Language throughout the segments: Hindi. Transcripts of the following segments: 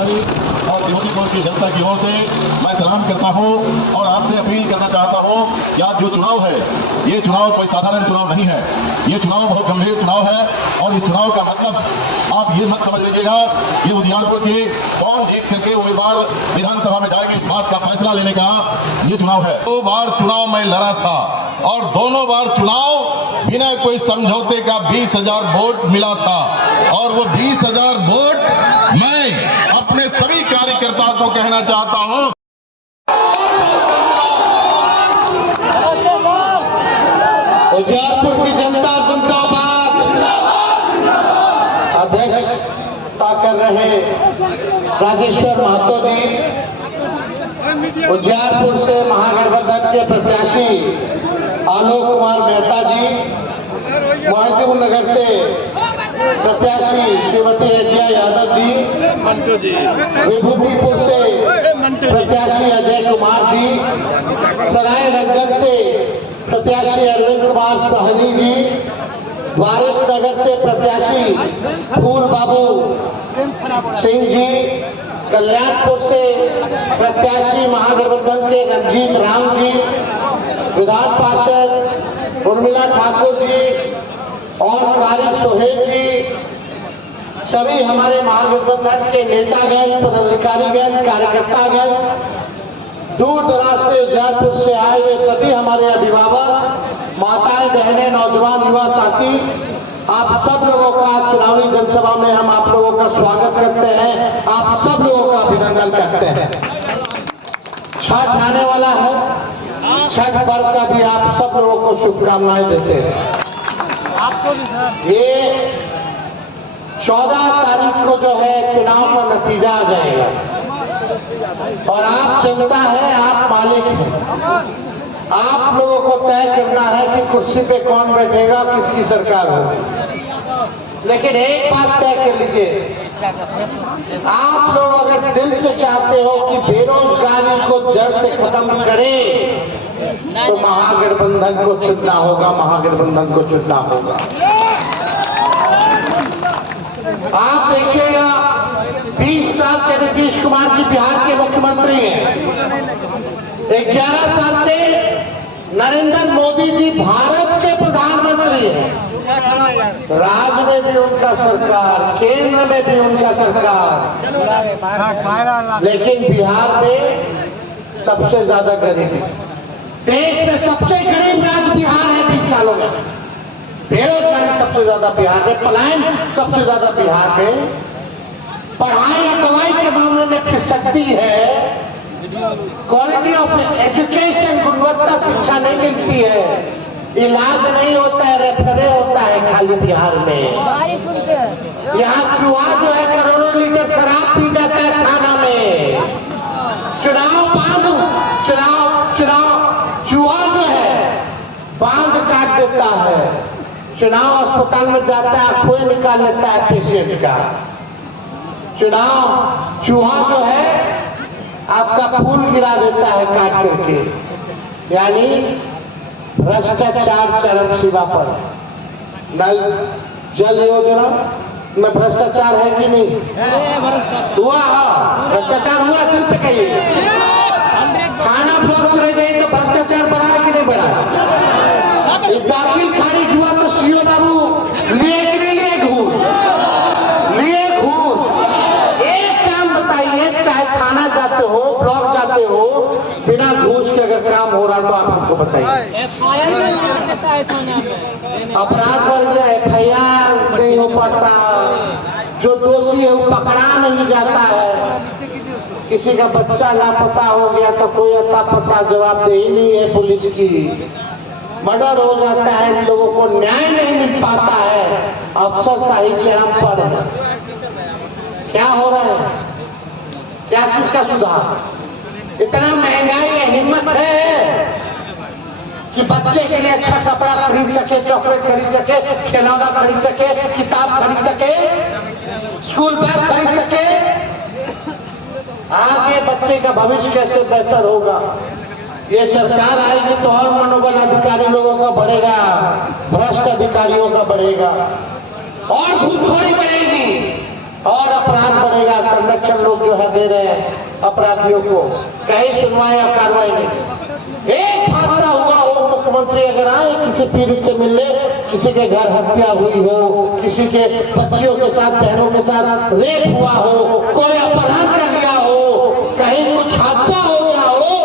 अधिकारी और विनोदीपुर की जनता की ओर से मैं सलाम करता हूं और आपसे अपील करना चाहता हूं कि आज जो चुनाव है, ये चुनाव कोई साधारण चुनाव नहीं है। ये चुनाव बहुत गंभीर चुनाव है और इस चुनाव का मतलब आप ये मत समझ लीजिएगा ये उजियारपुर की कौन जीत करके उम्मीदवार विधानसभा में जाएंगे इस बात का फैसला लेने का ये चुनाव है। 2 बार चुनाव मैं लड़ा था और दोनों बार चुनाव बिना कोई समझौते का 20,000 वोट मिला था और वो 20,000 वोट मैं अपने सभी कार्यकर्ताओं को कहना चाहता हूं। उजियारपुर की जनता जिंदाबाद। अध्यक्षता कर रहे राजेश्वर महतो जी, उजियारपुर से महागठबंधन के प्रत्याशी आलोक कुमार मेहता जी, मोहद्दीपुर नगर से प्रत्याशी श्रीमती एजिया यादव जी, विभूतिपुर से प्रत्याशी अजय कुमार जी, सराय रंजन से प्रत्याशी अरविंद कुमार सहनी जी, वारिस नगर से प्रत्याशी फूल बाबू सिंह जी, कल्याणपुर से प्रत्याशी महागठबंधन के रंजीत राम जी, विधान पार्षद उर्मिला ठाकुर जी और कारी सोहेल जी, सभी हमारे महागठबंधन के नेतागण, पदाधिकारीगण, कार्यकर्तागण, दूर दराज से उजियारपुर से आए हुए सभी हमारे अभिभावक, माताएं, बहनें, नौजवान, युवा साथी, आप सब लोगों का चुनावी जनसभा में हम आप लोगों का स्वागत करते हैं, आप सब लोगों का अभिनंदन करते हैं। छठ आने वाला है, छठ पर्व का भी आप सब लोगों को शुभकामनाएं देते हैं। ये 14 तारीख को जो है चुनाव का नतीजा आ जाएगा और आप जनता है, आप मालिक हैं। आप लोगों को तय करना है कि कुर्सी पे कौन बैठेगा, किसकी सरकार होगी। लेकिन एक बात तय कर लीजिए, आप लोग अगर दिल से चाहते हो कि बेरोजगारी को जड़ से खत्म करें तो महागठबंधन को चुनना होगा, महागठबंधन को चुनना होगा। आप देखिएगा 20 साल से नीतीश कुमार जी बिहार के मुख्यमंत्री हैं, 11 साल से नरेंद्र मोदी जी भारत के प्रधानमंत्री हैं। राज्य में भी उनका सरकार, केंद्र में भी उनका सरकार, लेकिन बिहार में सबसे ज्यादा गरीबी, देश में सबसे गरीब राज्य बिहार है। 20 सालों में बेरोजगारी सबसे ज्यादा बिहार में, पलायन सबसे ज्यादा बिहार में, पढ़ाई और दवाई के मामले में पिछड़ती है, क्वालिटी ऑफ एजुकेशन, गुणवत्ता शिक्षा नहीं मिलती है, इलाज नहीं होता है, रेफरे होता है खाली बिहार में। यहाँ चूहा जो है करोड़ों लीटर शराब पी जाता है खाना में। चूहा जो है बांध काट देता है, चुनाव अस्पताल में जाता है, आंखें निकाल लेता है पेशेंट का। चूहा जो है आपका फूल गिरा देता है काट करके, यानी भ्रष्टाचार चरम सीमा पर। नल जल योजना में भ्रष्टाचार है कि नहीं हुआ? भ्रष्टाचार हुआ, दिल पे कहिए। खाना फ्लॉप करे गए तो भ्रष्टाचार बढ़ा है कि नहीं बढ़ा? दाखिल खारिज हुआ तो सीओ बाबू लिए कि नहीं लिए घूस? लिए घूस। एक काम बताइए, चाहे थाना जाते हो, ब्लॉक जाते हो, बिना घूस के अगर काम हो रहा तो आप हमको बताइए। अपराध बढ़ गया, FIR नहीं हो पाता, जो दोषी है वो पकड़ा नहीं जाता है। किसी का बच्चा लापता हो गया तो कोई अता पता जवाबदेही नहीं है पुलिस की। मर्डर हो जाता है, इन लोगों को न्याय नहीं मिल पाता है, अफसरशाही चरम पर है। क्या हो रहा है? क्या चीज का सुधार? इतना महंगाई है, हिम्मत है कि बच्चे के लिए अच्छा कपड़ा खरीद सके, चॉकलेट खरीद सके, खिलौना खरीद सके, किताब खरीद सके, स्कूल बैग खरीद सके। आगे बच्चे का भविष्य कैसे बेहतर होगा? ये सरकार आएगी तो और मनोबल अधिकारी लोगों का बढ़ेगा, भ्रष्ट अधिकारियों का बढ़ेगा और घूसखोरी बढ़ेगी। और अपराध बढ़ेगा। संरक्षण लोग जो है दे रहे हैं अपराधियों को, कहीं सुनवाई या कार्रवाई नहीं। एक हादसा हुआ हो, मुख्यमंत्री अगर आए किसी पीड़ित से मिलने, किसी के घर हत्या हुई हो, किसी के बच्चियों के साथ बहनों के साथ रेप हुआ हो, कोई अपहरण कर लिया हो, कहीं कुछ हादसा हो गया हो,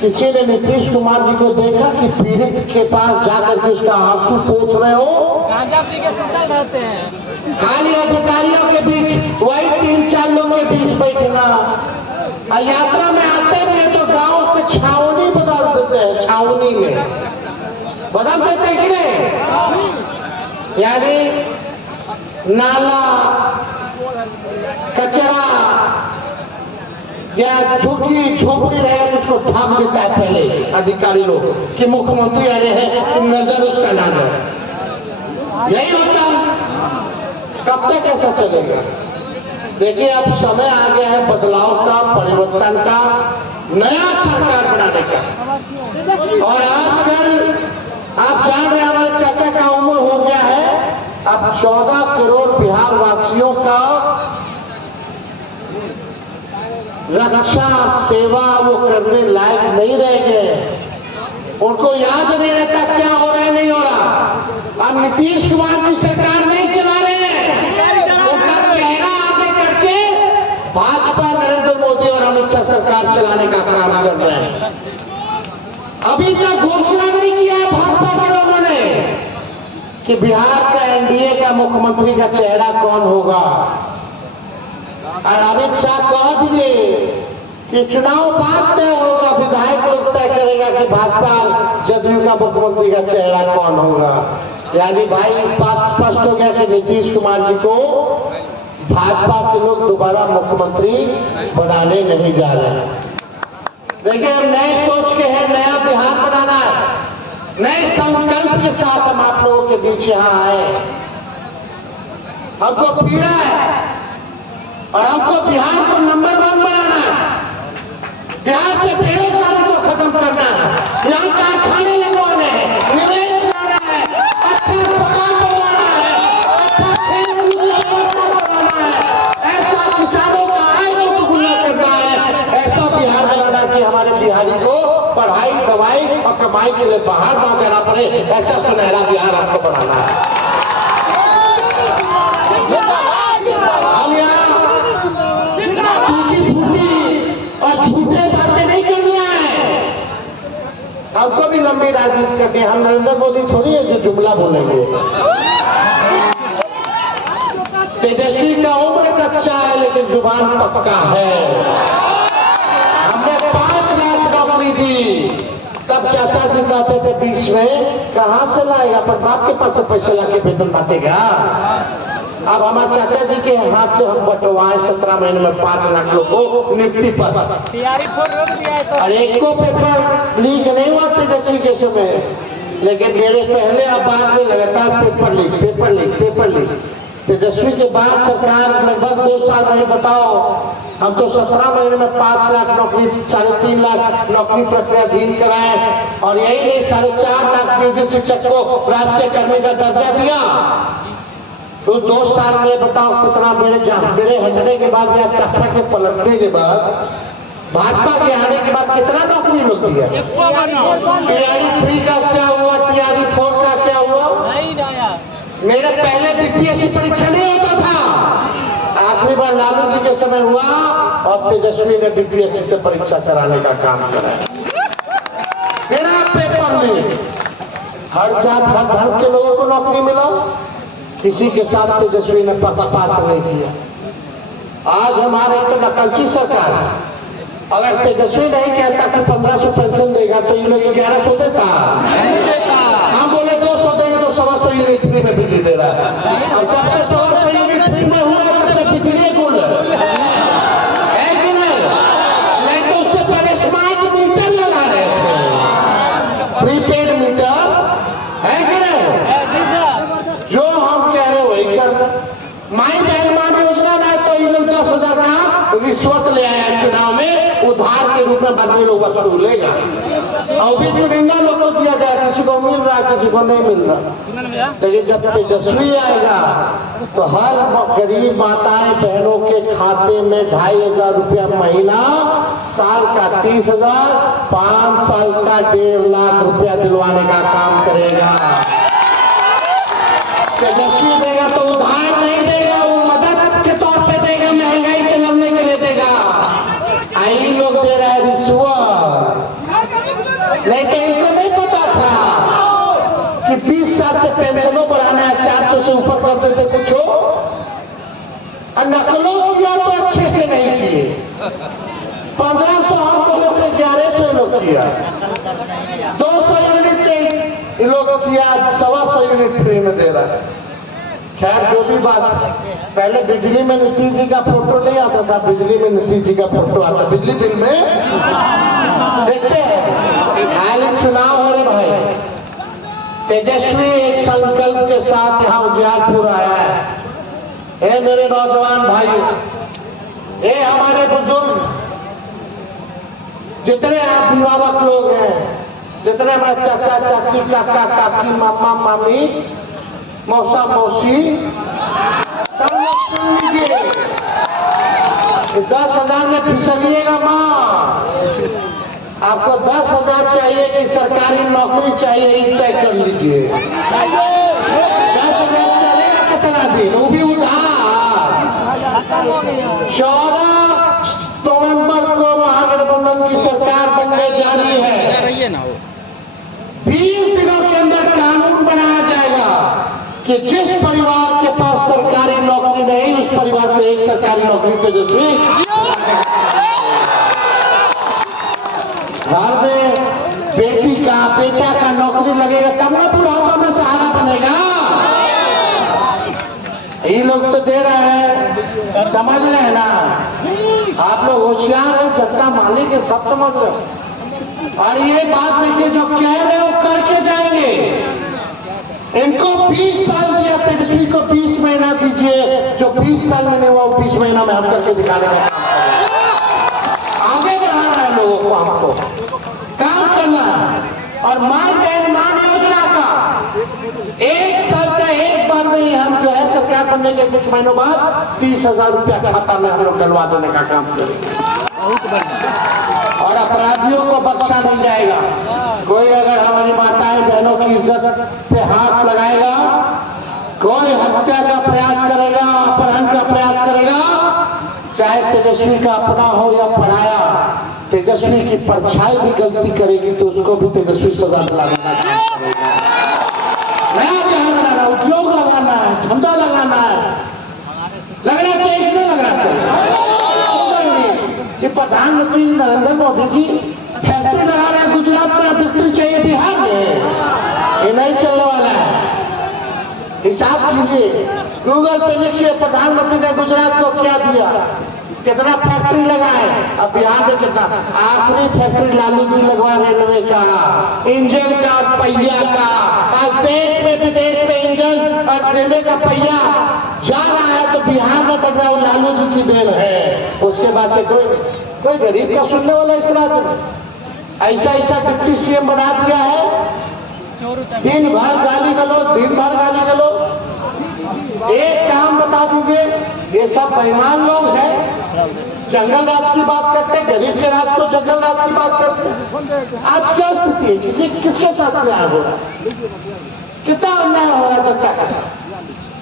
किसी ने नीतीश कुमार जी को देखा कि पीड़ित के पास जाकर के उसका आंसू पोंछ रहे हो? खाली अधिकारियों के बीच, वही 3-4 लोगों के बीच बैठना। यात्रा में आते हैं तो गांव के छावनी बदल देते हैं, छावनी में बदल देते हैं कि नहीं? यानी नाला, कचरा या झुग्गी झोपड़ी रहेगा तो उसको ढाक देता है पहले अधिकारी लोग कि मुख्यमंत्री आ रहे हैं, नजर उसका नाम है। यही होता है। कब तक ऐसा चलेगा? देखिए अब समय आ गया है बदलाव का, परिवर्तन का, नया सरकार बनाने का। और आजकल आप जान रहे हैं हमारे चाचा का उम्र हो गया है, अब 14 करोड़ बिहार वासियों का रक्षा सेवा वो करने लायक नहीं रह गए। उनको याद नहीं रहता क्या हो रहा है, नहीं हो रहा। अब नीतीश कुमार की सरकार नहीं चला रहे हैं, उनका चेहरा आगे करके भाजपा नरेंद्र मोदी और अमित शाह सरकार चलाने का काम कर रहे हैं। अभी तक घोषणा नहीं किया है भाजपा के लोगों ने कि बिहार का एनडीए का मुख्यमंत्री का चेहरा कौन होगा। और अमित शाह कह दिए कि चुनाव बाद तय होगा, विधायक लोग तय करेगा कि भाजपा जदयू का मुख्यमंत्री का चेहरा कौन होगा। यानी भाई इस बात स्पष्ट हो गया कि नीतीश कुमार जी को भाजपा के लोग दोबारा मुख्यमंत्री बनाने नहीं जा रहे हैं। देखिए हम नए सोच के हैं, नया बिहार बनाना है, नए संकल्प के साथ हम आप लोगों के बीच यहाँ आए। हमको पीड़ा है और हमको बिहार को नंबर 1 बनाना है। बिहार से बेरोजगारी को खत्म करना है, यहाँ कारखाने लगवाने हैं, निवेश करना है, अच्छा मकान बनवाना है, अच्छा खेल कूद बनाना है, ऐसा किसानों का आय को दुगुना करना है, ऐसा बिहार बनाना कि हमारे बिहारी को पढ़ाई, दवाई और कमाई के लिए बाहर ना जाना पड़े, ऐसा सुनहरा बिहार आपको बनाना है। हम यहाँ टूटी फूटी और झूठे बातें नहीं करनी है, हमको भी लंबी राजनीति करनी है। हम नरेंद्र मोदी थोड़ी है जो जुमला बोलेंगे। तेजस्वी का उम्र कच्चा है लेकिन जुबान पक्का है। हमने 5 लाख नौकरी दी, तब चाचा जी कहते थे बीच में कहां से लाएगा, पर बाप के पास पैसे लाके वेतन बांटेगा। अब हमारे चाचा जी के हाथ से हम बंटवाए 17 महीने में 5 लाख लोगों को नियुक्ति पर। और एक को पेपर लीक नहीं हुआ तेजस्वी के समय, लेकिन मेरे पहले अब बाद में लगातार पेपर लीक। तेजस्वी के बाद सरकार लगभग 2 साल में, बताओ हम तो 17 महीने में 5 लाख नौकरी, 3.5 लाख नौकरी प्रक्रियाधीन कराए। और यही नहीं 4.5 लाख नियोजित शिक्षक को राजकीय कर्मी का दर्जा दिया। तो 2 साल में बताओ कितना मेरे हटने के बाद या चाचा के पलटने के बाद, भाजपा के आने के बाद कितना नौकरी मिलती है। टीआरई 3 का क्या हुआ, टीआरई 4 का क्या हुआ। मेरे पहले बीपीएससी परीक्षा नहीं होता था, आखिरी बार लालू जी के समय हुआ और तेजस्वी ने बीपीएससी से परीक्षा कराने का काम करा। बिना पेपर लिए हर जात हर धर्म के लोगों को नौकरी मिला, किसी के साथ तेजस्वी ने पक्षपात नहीं किया। आज हमारे तो नकलची सरकार है, अगर तेजस्वी नहीं कहता कि 1500 पेंशन देगा तो ये लोग 1100 देता। हम बोले 200 देंगे तो 125 यूनिट फ्री में बिजली दे रहा है। और जब से 125 यूनिट फ्री में हुआ तब तक बिजली गुल है कि नहीं तो उससे पहले स्मार्ट मीटर लगा रहे थे, प्रीपेड मीटर है कि नहीं। जो हम कह रहे वही कर। माई बहन योजना लाए तो ये लोग 10,000 बना रिश्वत ले आया चुनाव में, उधार के रूप में बदली लोग वसूलेगा। और भी चुनिंदा लोग को दिया जाए, किसी को मिल रहा किसी को नहीं मिल रहा। लेकिन जब तेजस्वी आएगा तो हर गरीब माताएं बहनों के खाते में 2,500 रुपया महीना, साल का 30,000, 5 साल का 1.5 लाख रुपया दिलवाने का काम करेगा। तेजस्वी देगा तो उधार नहीं देगा, वो मदद के तौर पे देगा, महंगाई से लड़ने के लिए देगा। आई लोग दे रहा है रिश्वत, नहीं तो इनको नहीं पता था कि 20 साल से पेंशनों बढ़ाना है, 400 से ऊपर कर देते कुछ हो, और नकलों किया तो अच्छे से नहीं किए। 1500 हम बोले थे, 1100 लोग किया, 200 यूनिट लोग किया, 125 यूनिट फ्री में दे रहा है। खैर जो भी बात, पहले बिजली में नीतीश जी का फोटो नहीं आता था, बिजली में नीतीश जी का फोटो आता, बिजली बिल में देखते हैं। हाल चुनाव हो रहे भाई, तेजस्वी एक संकल्प के साथ यहाँ उजियारपुर आया है। हे मेरे नौजवान भाई, हे हमारे बुजुर्ग, जितने आप अभिभावक लोग हैं, जितने हमारे चाचा चाची, काका काकी, मामा मामी, मौसा मौसी, सब लोग सुन लीजिए। 10,000 में फिसलिएगा माँ, आपको 10,000 चाहिए कि सरकारी नौकरी चाहिए, ये तय कर लीजिए। 10,000 चलेगा कितना दिन, वो भी उधार। 14 नवंबर को महागठबंधन की सरकार बनने जा रही है। 20 दिनों के अंदर कानून बनाया जाएगा कि जिस परिवार के पास सरकारी नौकरी नहीं, उस परिवार को एक सरकारी नौकरी तेजस्वी, घर में बेटी का बेटा का नौकरी लगेगा तब ना बुढ़ापा में सहारा बनेगा। ये लोग तो दे रहे हैं, समझ रहे हैं ना, आप लोग होशियार हैं, जनता मालिक है, सब समझ रहे हो। और ये बात देखिए, जो कह रहे हो करके जाएंगे। इनको 20 साल दिया, तेजस्वी को 20 महीना दीजिए, जो 20 साल में नहीं हुआ 20 महीना में हम करके दिखा रहे हैं। आगे बढ़ाना है लोगों को, हमको काम करना है। और मान योजना का 1 साल का एक बार नहीं, हम जो है सरकार बनने के कुछ महीनों बाद 30,000 रुपया खाता में हम लोग डलवा देने का काम करेंगे। और अपराधियों को बख्शा नहीं जाएगा। कोई अगर हमारी माताएं बहनों की इज्जत पे हाथ लगाएगा, कोई हत्या का प्रयास करेगा, अपहरण का प्रयास करेगा, चाहे तेजस्वी का अपना हो या पराया, तेजस्वी की परछाई भी गलती करेगी तो उसको भी तेजस्वी सजा दिलाने का काम करेगा। नया क्या बनाना, उद्योग लगाना है, धंधा लगाना है, लगना चाहिए कि नहीं लगना चाहिए? कि प्रधानमंत्री नरेंद्र मोदी जी फैक्ट्री लगा रहे हैं गुजरात में, फैक्ट्री चाहिए बिहार में, ये नहीं चलने वाला है। हिसाब कीजिए, गूगल पे लिखिए प्रधानमंत्री ने गुजरात को क्या दिया, कितना फैक्ट्री लगाए, अब बिहार में कितना। आखिरी फैक्ट्री लालू जी लगवा रेलवे का, इंजन का, पहिया का। आज देश में विदेश में इंजन और रेलवे का पहिया जा रहा है तो बिहार में बढ़ रहा है, लालू जी की देन है। उसके बाद से कोई गरीब का सुनने वाला इस राज्य में ऐसा डिप्टी सीएम बना दिया है, दिन भर गाली गलो। एक काम बता दीजिए, ये सब बेईमान लोग हैं, जंगल राज की बात करते हैं, गरीब के राज को जंगल राज की बात करते हैं। आज क्या स्थिति है, किसके साथ न्याय हो रहा है, कितना अन्याय हो रहा है जनता का।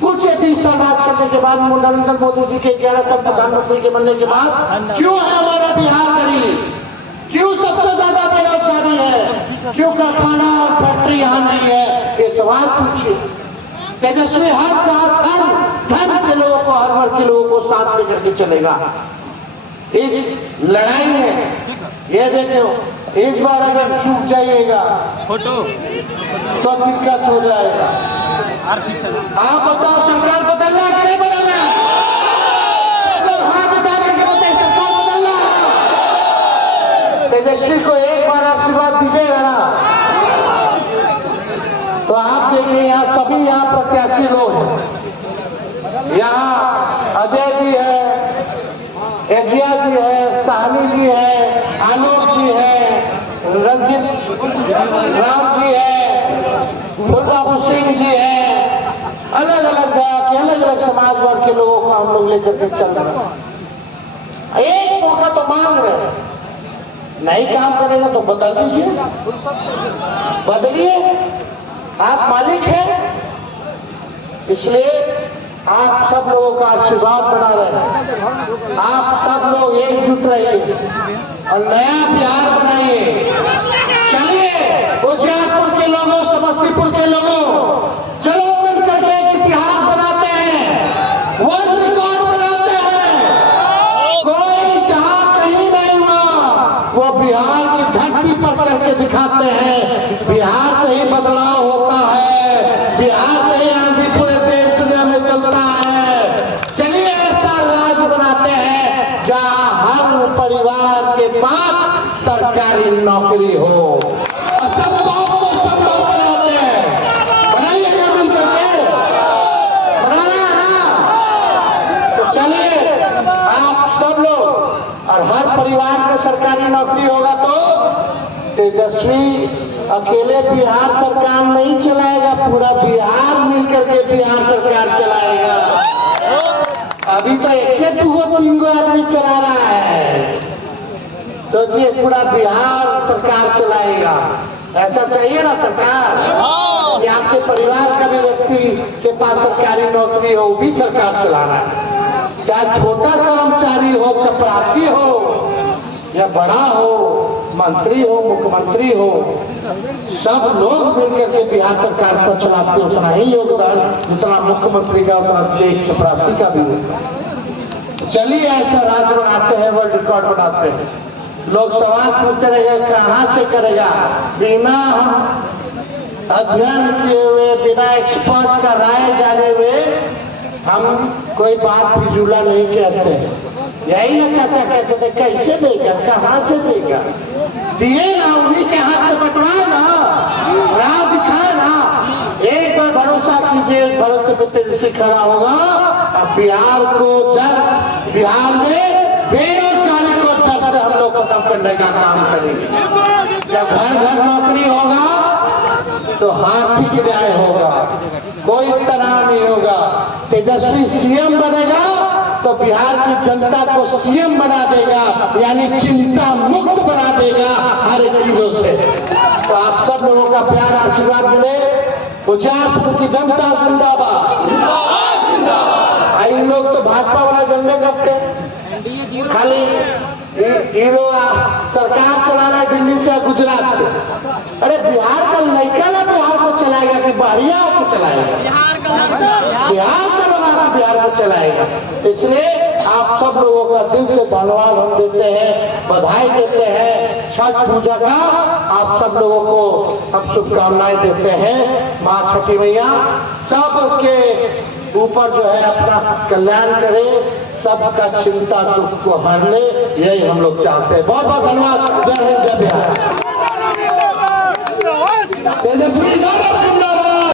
कुछ 20 साल राज करने के बाद, नरेंद्र मोदी जी के 11 साल प्रधानमंत्री के बनने के बाद क्यों है हमारा बिहार गरीब, क्यों सबसे ज्यादा बेरोजगारी है, क्यों कारखाना और फैक्ट्री यहाँ नहीं है, ये सवाल पूछिए। तेजस्वी हर धर्म के लोगों को, हर वर्ग के लोगों को साथ लेकर के चलेगा इस लड़ाई में। ये देखो, इस बार अगर चूक जाइएगा तो दिक्कत हो जाएगा। आप बताओ, सरकार बदलना कि नहीं बदलना? हाथ उठा करके बताइए, सरकार बदलना। तेजस्वी को एक बार आशीर्वाद दीजिएगा ना, तो आप देखिए यहाँ सभी यहाँ प्रत्याशी लोग हैं। यहाँ अजय जी है, एजिया जी है, साहनी जी है, आलोक जी है, रंजीत राम जी है, फुलबाबू सिंह जी है, अलग अलग के अलग अलग समाज वर्ग के लोगों को हम लोग लेकर के चल रहे हैं। एक मौका तो मांग रहे हैं, नहीं काम करेगा तो बदल दीजिए, बदलिए, आप मालिक हैं। इसलिए आप सब लोगों का आशीर्वाद बना रहे, आप सब लोग एकजुट रहिए और नया बिहार बनाइए। चलिए उजियारपुर के लोगों, समस्तीपुर के लोगों, चलो मिलकर के एक इतिहास बनाते हैं, वर्ल्ड रिकॉर्ड बनाते हैं। कोई जहां कहीं नहीं हुआ वो बिहार की धरती पर करके दिखाते हैं। बिहार से ही बदलाव होता है, बिहार से ही आंधी पूरे देश दुनिया में चलता है। चलिए ऐसा राज्य बनाते हैं जहां हर परिवार के पास सरकारी नौकरी हो। असंभव को संभव बनाते हैं, बनाइएगा मिल करके, बनाना है ना। तो चलिए आप सब लोग, और हर परिवार में सरकारी नौकरी होगा तो तेजस्वी अकेले बिहार सरकार नहीं चलाएगा, पूरा बिहार मिलकर के बिहार सरकार चलाएगा। अभी तो एक दो तीन गो आदमी चला रहा है, सोचिए पूरा बिहार सरकार चलाएगा। ऐसा चाहिए ना सरकार कि आपके परिवार का भी व्यक्ति के पास सरकारी नौकरी हो, वो भी सरकार चला रहा है। चाहे छोटा कर्मचारी हो, चपरासी हो या बड़ा हो, मंत्री हो, मुख्यमंत्री हो, सब लोग मिलकर के बिहार सरकार का चलाते, उतना ही योगदान जितना मुख्यमंत्री का, उतना देश चपरासी का भी होता। चलिए ऐसा राज्य बनाते हैं, वर्ल्ड रिकॉर्ड बनाते हैं। लोग सवाल पूछते रहेगा कहाँ से करेगा, बिना अध्ययन किए हुए, बिना एक्सपर्ट का राय जाने हुए हम कोई बात फिजूला नहीं कहते। यही ना चाचा कहते थे, कैसे देगा, कहाँ से देगा, दिए ना, उन्हीं के हाथ से बंटवाए ना, राह दिखाए ना। एक बार भरोसा कीजिए, भरोसे पे तेजस्वी खड़ा होगा। अब बिहार को जड़, बिहार में बेरोजगारी को जड़ से हम लोग खत्म करने का काम करेंगे। जब घर घर नौकरी होगा तो आर्थिक न्याय होगा, कोई तनाव नहीं होगा। तेजस्वी सीएम बनेगा तो बिहार की जनता को सीएम बना देगा, यानी चिंता मुक्त बना देगा हर एक चीजों से। तो आप सब लोगों का प्यार आशीर्वाद मिले। उजियारपुर की जनता जिंदाबाद। इन लोग तो भाजपा वाला झंडे करते, खाली ये लोग सरकार चला रहा है दिल्ली से, गुजरात से। अरे बिहार का लड़का ना बिहार को चलाएगा कि बाहरिया को चलाएगा? बिहार का लोग बिहार को चलाएगा। इसलिए आप सब लोगों का दिल से धन्यवाद हम देते हैं, बधाई देते हैं। छठ पूजा का आप सब लोगों को हम शुभकामनाएं देते हैं। माँ छठी मैया सबके ऊपर जो है अपना कल्याण करे, सबका चिंता दुख को हर ले, यही हम लोग चाहते हैं। बहुत बहुत धन्यवाद। जय हिंद, जय बिहार। तेजस्वी